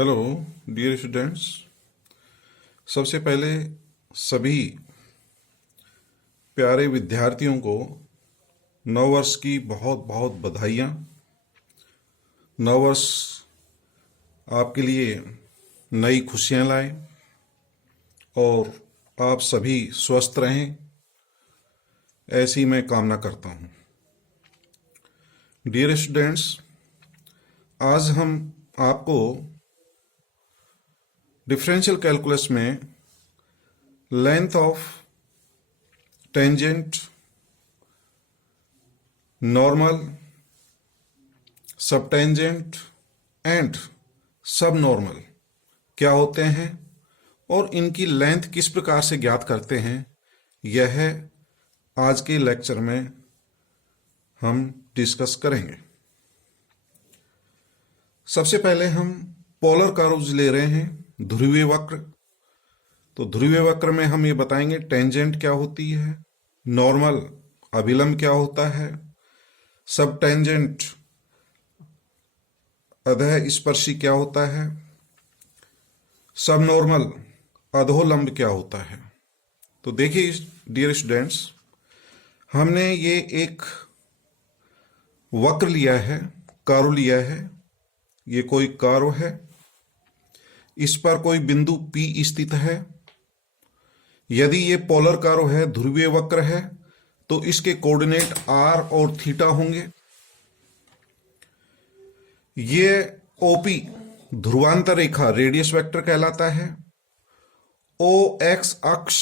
Hello dear students. सबसे पहले सभी प्यारे विद्यार्थियों को नववर्ष की बहुत बहुत बधाइयाँ। नववर्ष आपके लिए नई खुशियाँ लाए और आप सभी स्वस्थ रहें, ऐसी मैं कामना करता हूँ। डियर स्टूडेंट्स, आज हम आपको डिफरेंशियल कैलकुलस में length of tangent, normal, subtangent and subnormal क्या होते हैं और इनकी लेंथ किस प्रकार से ज्ञात करते हैं, यह आज के लेक्चर में हम डिस्कस करेंगे। सबसे पहले हम पोलर कर्व्स ले रहे हैं, ध्रुवीय वक्र। तो ध्रुवीय वक्र में हम ये बताएंगे टेंजेंट क्या होती है, नॉर्मल अभिलंब क्या होता है, सब टेंजेंट अधः स्पर्शी क्या होता है, सब नॉर्मल अधोलंब क्या होता है। तो देखिए डियर स्टूडेंट्स, हमने ये एक वक्र लिया है, कर्व लिया है। ये कोई कर्व है, इस पर कोई बिंदु P स्थित है। यदि ये पोलर कर्व है, ध्रुवीय वक्र है, तो इसके कोऑर्डिनेट r और थीटा होंगे। ये OP ध्रुवांतर रेखा रेडियस वेक्टर कहलाता है। OX अक्ष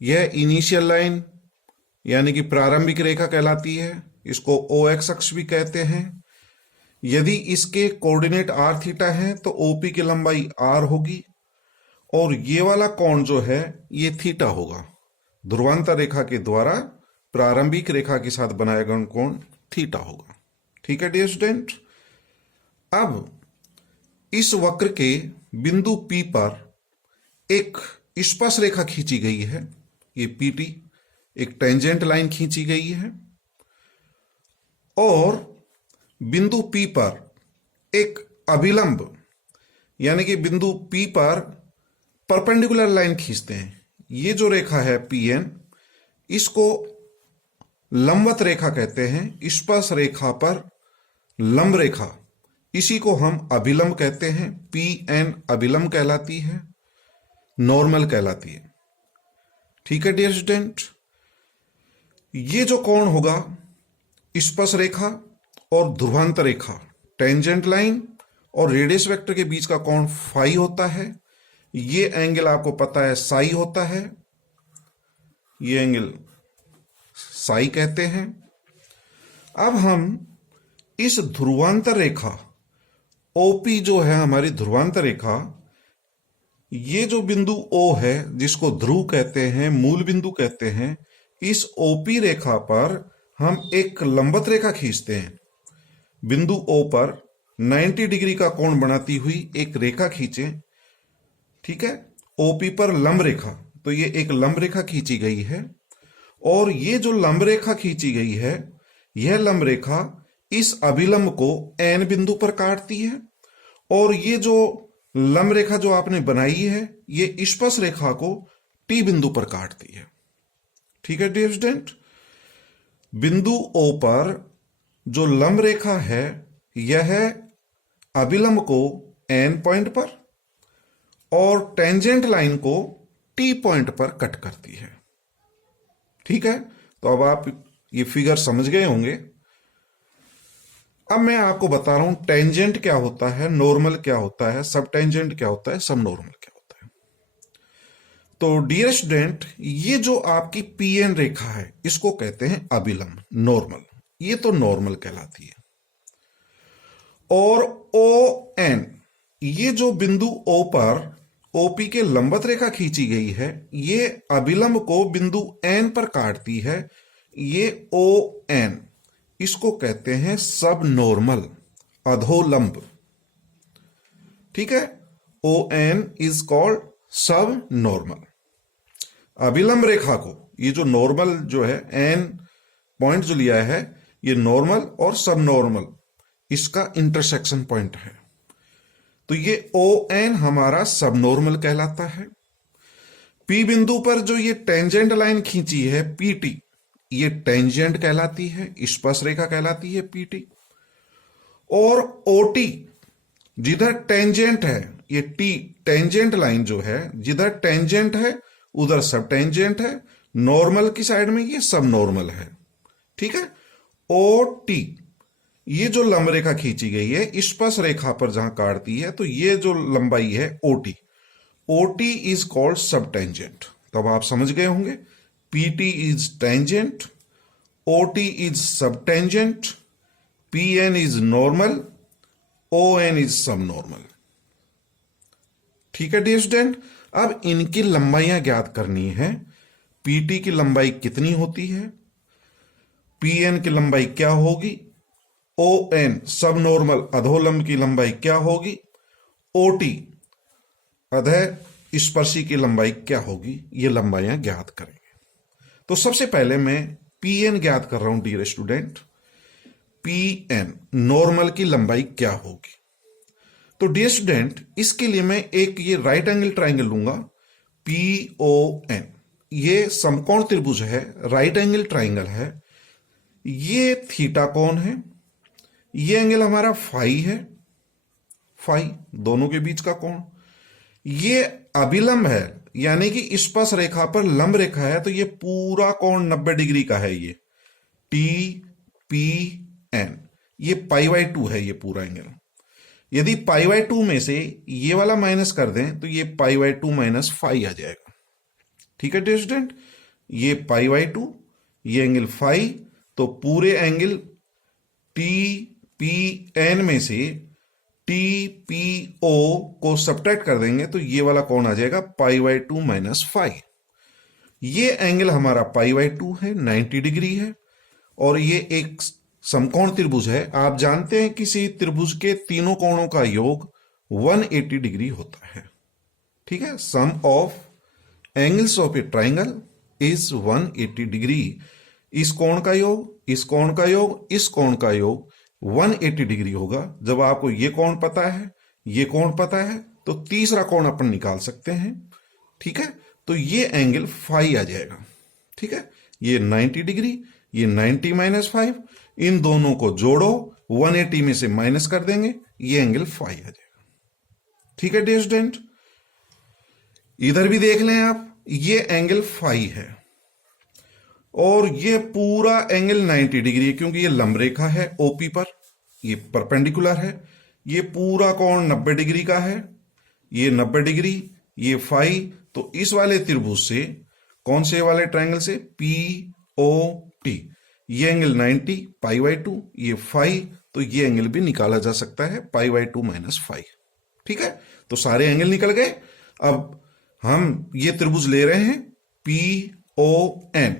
यह इनिशियल लाइन यानी कि प्रारंभिक रेखा कहलाती है, इसको OX अक्ष भी कहते हैं। यदि इसके कोऑर्डिनेट r थीटा है तो OP की लंबाई r होगी और ये वाला कोण जो है ये थीटा होगा। ध्रुवांतर रेखा के द्वारा प्रारंभिक रेखा के साथ बनाया गया कोण थीटा होगा। ठीक है डियर स्टूडेंट। अब इस वक्र के बिंदु P पर एक स्पर्श रेखा खींची गई है, ये PT एक टेंजेंट लाइन खींची गई है और बिंदु P पर एक अभिलंब यानी कि बिंदु P पर परपेंडिकुलर लाइन खींचते हैं। ये जो रेखा है PN, इसको लंबवत रेखा कहते हैं। स्पर्श रेखा पर लंब रेखा, इसी को हम अभिलंब कहते हैं। PN अभिलंब कहलाती है, नॉर्मल कहलाती है। ठीक है डियर स्टूडेंट। ये जो कोण होगा स्पर्श रेखा और ध्रुवांतर रेखा, टेंजेंट लाइन और रेडियस वेक्टर के बीच का कोण फाई होता है। ये एंगल आपको पता है साई होता है, ये एंगल साई कहते हैं। अब हम इस ध्रुवांतर रेखा OP जो है हमारी ध्रुवांतर रेखा, ये जो बिंदु O है जिसको ध्रुव कहते हैं, मूल बिंदु कहते हैं, इस OP रेखा पर हम एक लंबवत रेखा खींचते हैं। बिंदु O पर 90 डिग्री का कोण बनाती हुई एक रेखा खींचें। ठीक है, OP पर लंब रेखा, तो ये एक लंब रेखा खींची गई है और ये जो लंब रेखा खींची गई है, यह लंब रेखा इस अभिलंब को N बिंदु पर काटती है और ये जो लंब रेखा जो आपने बनाई है, ये स्पर्श रेखा को T बिंदु पर काटती है। ठीक है डियर स्टूडेंट। बिंदु O पर जो लंब रेखा है, यह अभिलंब को N पॉइंट पर और टेंजेंट लाइन को T पॉइंट पर कट करती है। ठीक है, तो अब आप ये फिगर समझ गए होंगे। अब मैं आपको बता रहा हूं टेंजेंट क्या होता है, नॉर्मल क्या होता है, सब टेंजेंट क्या होता है, सब नॉर्मल क्या होता है। तो डियर स्टूडेंट, ये जो आपकी PN रेखा है, इसको कहते हैं अभिलंब, नॉर्मल। ये तो नॉर्मल कहलाती है। और ON, ये जो बिंदु O पर OP के लंबवत रेखा खींची गई है, ये अभिलंब को बिंदु N पर काटती है। ये ON, इसको कहते हैं सब नॉर्मल, अधोलंब। ठीक है, ON इज कॉल्ड सब नॉर्मल। अभिलंब रेखा को, ये जो नॉर्मल जो है N पॉइंट जो लिया है, ये नॉर्मल और सब नॉर्मल इसका इंटरसेक्शन पॉइंट है। तो ये ON हमारा सब नॉर्मल कहलाता है। P बिंदु पर जो ये टेंजेंट लाइन खींची है PT, ये टेंजेंट कहलाती है, स्पर्श रेखा कहलाती है PT। और OT जिधर टेंजेंट है, ये T टेंजेंट लाइन जो है, जिधर टेंजेंट है उधर सब टेंजेंट है, नॉर्मल की साइड में ये सब नॉर्मल है। ठीक है। OT ये जो लंब रेखा खींची गई है स्पर्श रेखा पर जहां काटती है, तो ये जो लंबाई है OT, OT is called subtangent. तब आप समझ गए होंगे, PT is tangent, OT is subtangent, PN is normal, ON is subnormal. ठीक है डियर स्टूडेंट। अब इनकी लंबाइयां ज्ञात करनी है। PT की लंबाई कितनी होती है, PN की लंबाई क्या होगी, ON सब नॉर्मल अधोलंब की लंबाई क्या होगी, OT अधः स्पर्शी की लंबाई क्या होगी, ये लंबाइयां ज्ञात करेंगे। तो सबसे पहले मैं PN ज्ञात कर रहा हूं डियर स्टूडेंट। PN नॉर्मल की लंबाई क्या होगी? तो डियर स्टूडेंट इसके लिए मैं एक ये राइट एंगल ट्राइंगल लूंगा, PON। ये समकोण त्रिभुज है, राइट एंगल ट्राइंगल है। ये थीटा कोण है, ये एंगल हमारा फाई है, फाई दोनों के बीच का कोण। ये अभिलंब है, यानी कि स्पर्श रेखा पर लंब रेखा है, तो ये पूरा कोण 90 डिग्री का है। ये TPN ये π/2 है, ये पूरा एंगल। यदि π/2 में से ये वाला माइनस कर दें तो ये π/2 माइनस फाई आ जाएगा। ठीक है डियर स्टूडेंट, ये π/2, ये एंगल फाई, तो पूरे एंगल TPN में से TPO को सब्ट्रैक्ट कर देंगे तो ये वाला कोण आ जाएगा π/2 माइनस फाई। ये एंगल हमारा π/2 है, 90 डिग्री है, और ये एक समकोण त्रिभुज है। आप जानते हैं किसी त्रिभुज के तीनों कोणों का योग 180 डिग्री होता है। ठीक है, sum of angles of a triangle is 180 degree. इस कोण का योग, इस कोण का योग, इस कोण का योग 180 डिग्री होगा। जब आपको ये कोण पता है, ये कोण पता है, तो तीसरा कोण अपन निकाल सकते हैं। ठीक है, तो ये एंगल फाई आ जाएगा। ठीक है, ये 90 डिग्री, ये 90 माइनस 5, इन दोनों को जोड़ो, 180 में से माइनस कर देंगे, ये एंगल फाई आ जाएगा। ठीक है डियर स्टूडेंट, इधर भी देख लें आप, ये एंगल फाई है और ये पूरा एंगल 90 डिग्री है, क्योंकि ये लंब रेखा है OP पर, ये परपेंडिकुलर है। ये पूरा कोण 90 डिग्री का है, ये 90 डिग्री, ये फाई। तो इस वाले त्रिभुज से, कौन से वाले ट्रायंगल से, POT, ये एंगल 90 π/2, ये फाई, तो ये एंगल भी निकाला जा सकता है π/2 माइनस फाई। ठीक है, तो सारे एंगल निकल गए। अब हम ये त्रिभुज ले रहे हैं PON,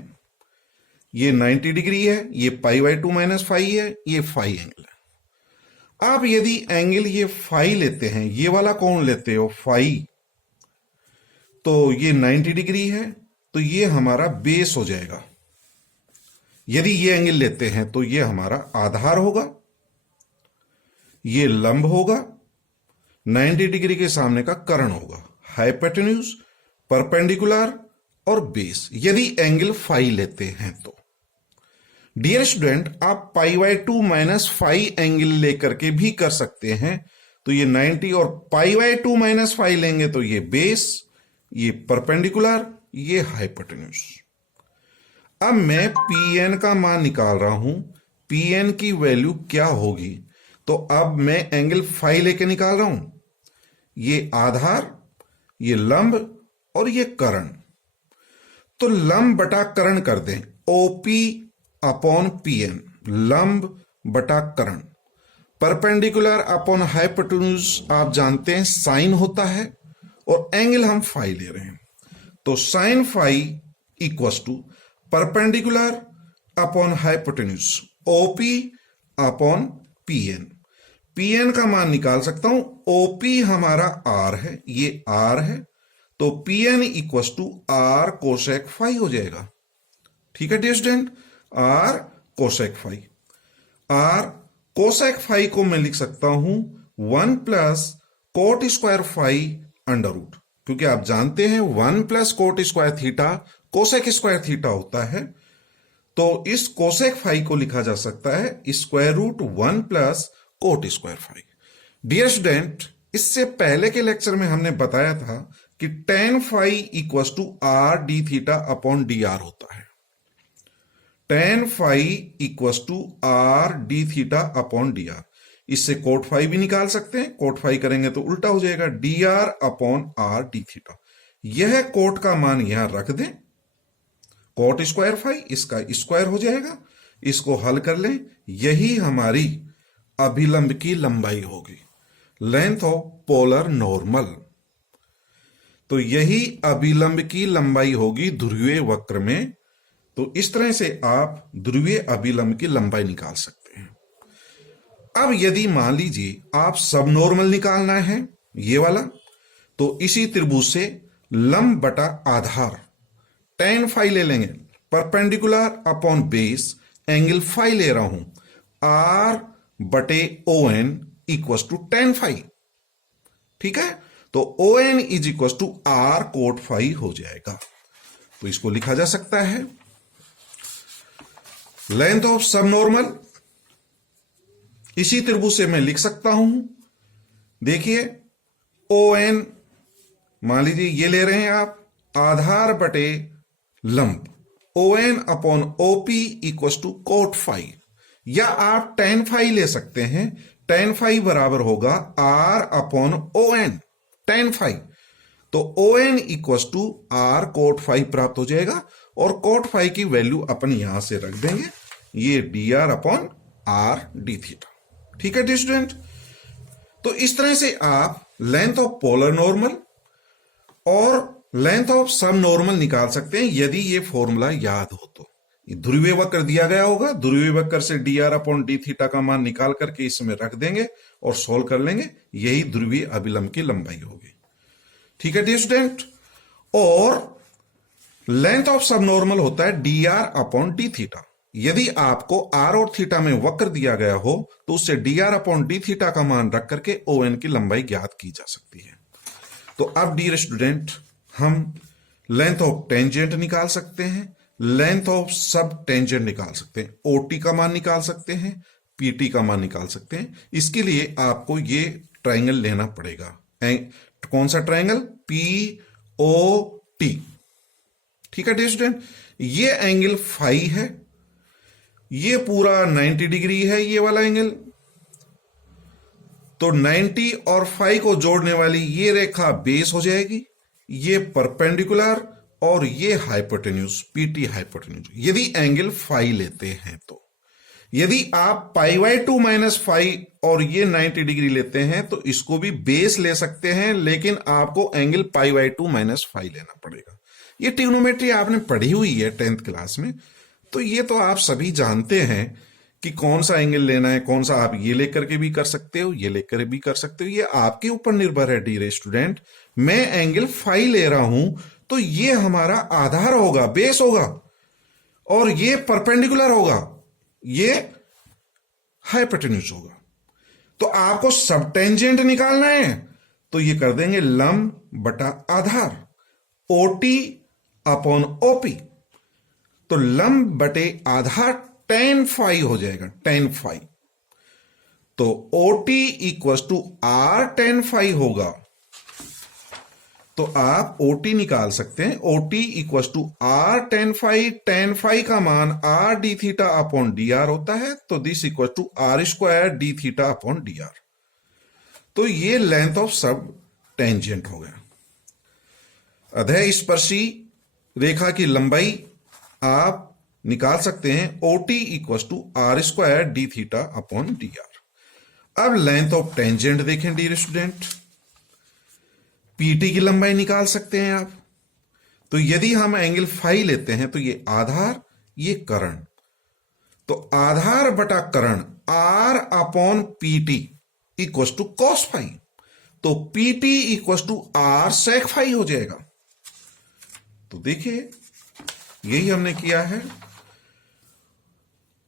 ये 90 डिग्री है, ये π/2 माइनस फाई है, ये फाई एंगल है। आप यदि एंगल ये फाई लेते हैं, ये वाला कोण लेते हो फाई, तो ये 90 डिग्री है, तो ये हमारा बेस हो जाएगा। यदि ये एंगल लेते हैं तो ये हमारा आधार होगा, ये लंब होगा, 90 डिग्री के सामने का कर्ण होगा, हाइपोटेन्यूज, परपेंडिकुलर और बेस, यदि एंगल फाई लेते हैं तो। डियर स्टूडेंट, आप π/2 माइनस फाई एंगल लेकर के भी कर सकते हैं। तो ये 90 और π/2 माइनस फाई लेंगे तो ये बेस, ये परपेंडिकुलर, ये हाइपोटेन्यूज। अब मैं PN का मान निकाल रहा हूं, PN की वैल्यू क्या होगी। तो अब मैं एंगल फाई लेके निकाल रहा हूं, ये आधार, ये लंब और ये कर्ण। तो लंब बटा कर्ण कर दें, OP अपॉन PN, लंब बटा कर्ण। परपेंडिकुलर अपॉन हाइपोटेन्यूज आप जानते हैं साइन होता है, और एंगल हम फाई ले रहे हैं, तो sine phi equals to perpendicular upon hypotenuse, OP upon PN। PN का मान निकाल सकता हूं, OP हमारा R है, ये R है, तो PN equals to R cosec phi हो जाएगा। ठीक है dear student, R cosec phi. R cosec phi को मैं लिख सकता हूं 1 plus cot square phi under root, क्योंकि आप जानते हैं 1 plus cot square theta cosec square theta होता है, तो इस कोसेक फाई को लिखा जा सकता है square root 1 plus cot square phi. Dear student, इससे पहले के लेक्चर में हमने बताया था कि tan phi equal to R D theta upon D R होता है। tan phi equal to R D theta upon D R. इससे कोट फाई भी निकाल सकते हैं, कोट फाई करेंगे तो उल्टा हो जाएगा, D r upon r D theta. यह कोट का मान यहां रख दें, कोट स्क्वायर फाई इसका स्क्वायर हो जाएगा, इसको हल कर लें, यही हमारी अभिलंब की लंबाई होगी, लेंथ ऑफ पोलर नॉर्मल। तो यही अभिलंब की लंबाई होगी ध्रुवीय वक्र में। तो इस तरह से आप ध्रुवीय अभिलंब की लंबाई निकाल सकते हैं। अब यदि मान लीजिए आप सब नॉर्मल निकालना है ये वाला, तो इसी त्रिभुज से लंब बटा आधार tan फाई ले लेंगे, perpendicular upon base angle phi ले रहा हूं, आर बटे O N equal to tan phi. ठीक है, तो ओ N is equal to are cot phi हो जाएगा। तो इसको लिखा जा सकता है लेंथ ऑफ सब नॉर्मल, इसी त्रिभुज से मैं लिख सकता हूं। देखिए ओ एन मान लीजिए ये ले रहे हैं आप, आधार बटे लंब, O N upon OP equal to cot phi, या आप tan फाई ले सकते हैं। tan फाई बराबर होगा r upon o n tan phi, तो O N equal to are cot phi प्राप्त हो जाएगा, और कोट फाई की वैल्यू अपन यहां से रख देंगे, ये d r upon r D theta. ठीक है डियर स्टूडेंट, तो इस तरह से आप लेंथ ऑफ पोलर नॉर्मल और लेंथ ऑफ सब नॉर्मल निकाल सकते हैं, यदि ये फॉर्मूला याद हो तो। ध्रुवीय वक्र दिया गया होगा, ध्रुवीय वक्र से D r upon D theta का मान निकाल करके इसमें रख देंगे और सोल्व कर लेंगे, यही ध्रुवीय अभिलंब की लंबाई होगी। ठीक है डियर स्टूडेंट, और लेंथ ऑफ सब नॉर्मल होता है D r upon D theta. यदि आपको आर और थीटा में वक्र दिया गया हो तो उससे D r upon D theta का मान रख करके ओ एन की लंबाई ज्ञात की जा सकती है। तो अब डियर स्टूडेंट, हम लेंथ ऑफ टेंजेंट निकाल सकते हैं, लेंथ ऑफ सब टेंजेंट निकाल सकते हैं, ओटी का मान निकाल सकते हैं, पीटी का मान निकाल सकते हैं। इसके लिए आपको ये ट्राइंगल लेना पड़ेगा। कौन सा ट्राइंगल? P O T. ठीक है डियर स्टूडेंट, ये एंगल फाई है, ये पूरा 90 डिग्री है ये वाला एंगल, तो 90 और फाई को जोड़ने वाली ये रेखा बेस हो जाएगी, ये परपेंडिकुलर और ये हाइपोटेन्यूज पीटी हाइपोटेन्यूज, यदि एंगल फाई लेते हैं तो। यदि आप π/2 माइनस फाई और ये 90 डिग्री लेते हैं तो इसको भी बेस ले सकते हैं, लेकिन आपको एंगल π/2 माइनस फाई लेना पड़ेगा। ये ट्रिग्नोमेट्री आपने पढ़ी हुई है 10th क्लास में, तो ये तो आप सभी जानते हैं कि कौन सा एंगल लेना है, कौन सा आप ये लेकर के भी कर सकते हो, ये लेकर भी कर सकते हो, ये आपके ऊपर निर्भर है डियर स्टूडेंट। मैं एंगल फाई ले रहा हूं तो ये हमारा आधार होगा, बेस होगा, और ये परपेंडिकुलर होगा, ये हाइपोटेन्यूज होगा। तो आपको सब टेंजेंट निकालना है तो ये कर देंगे लंब बटा आधार, ओटी अपॉन ओपी, तो लंब बटे आधार tan फाई हो जाएगा, tan फाई। तो OT equal to R tan phi होगा, तो आप ओटी निकाल सकते हैं, OT equal to R tan phi का मान R D theta upon D R होता है, तो this equal to R square D theta upon D R. तो ये लेंथ ऑफ सब टेंजेंट हो गया। अधः स्पर्शी रेखा की लंबाई आप निकाल सकते हैं, OT equal to R square D theta upon D R. अब लेंथ ऑफ टेंजेंट देखें डियर स्टूडेंट, पीटी की लंबाई निकाल सकते हैं आप। तो यदि हम एंगल फाई लेते हैं तो ये आधार, ये कर्ण, तो आधार बटा कर्ण r upon PT equal to cos phi, तो PT equal to r sec phi हो जाएगा। तो देखिए यही हमने किया है,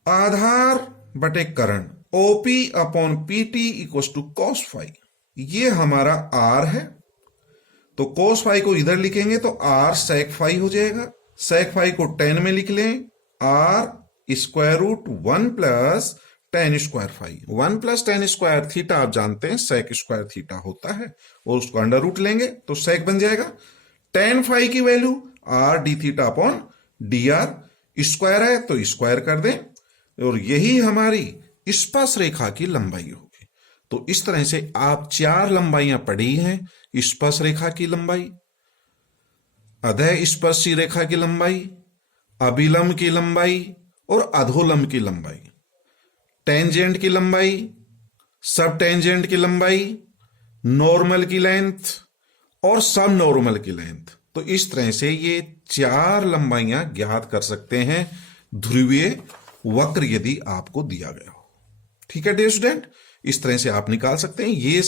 आधार बटे कर्ण OP upon PT equal to cos phi, ये हमारा r है, तो cos फाई को इधर लिखेंगे तो r sec फाई हो जाएगा। sec फाई को tan में लिख लें, r square root 1 plus tan square phi. 1 plus tan square theta आप जानते हैं sec स्क्वायर थीटा होता है, और उसको अंडर रूट लेंगे तो sec बन जाएगा। tan फाई की value r D theta upon D are, square है तो स्क्वायर कर दें, और यही हमारी स्पर्श रेखा की लंबाई होगी। तो इस तरह से आप 4 लंबाइयां पढ़ी हैं, स्पर्श रेखा की लंबाई, अधः स्पर्शी रेखा की लंबाई, अभिलंब की लंबाई और अधोलंब की लंबाई, टेंजेंट की लंबाई, सब टेंजेंट की लंबाई, नॉर्मल की लेंथ और सब नॉर्मल की लेंथ। तो इस तरह से ये 4 लंबाइयां ज्ञात कर सकते हैं ध्रुवीय वक्र यदि आपको दिया गया हो। ठीक है डियर स्टूडेंट, इस तरह से आप निकाल सकते हैं। ये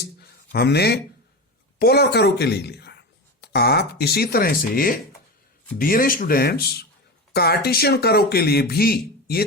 हमने पोलर कर्व के लिए लिया। आप इसी तरह से डियर स्टूडेंट्स कार्टेशियन कर्व के लिए भी ये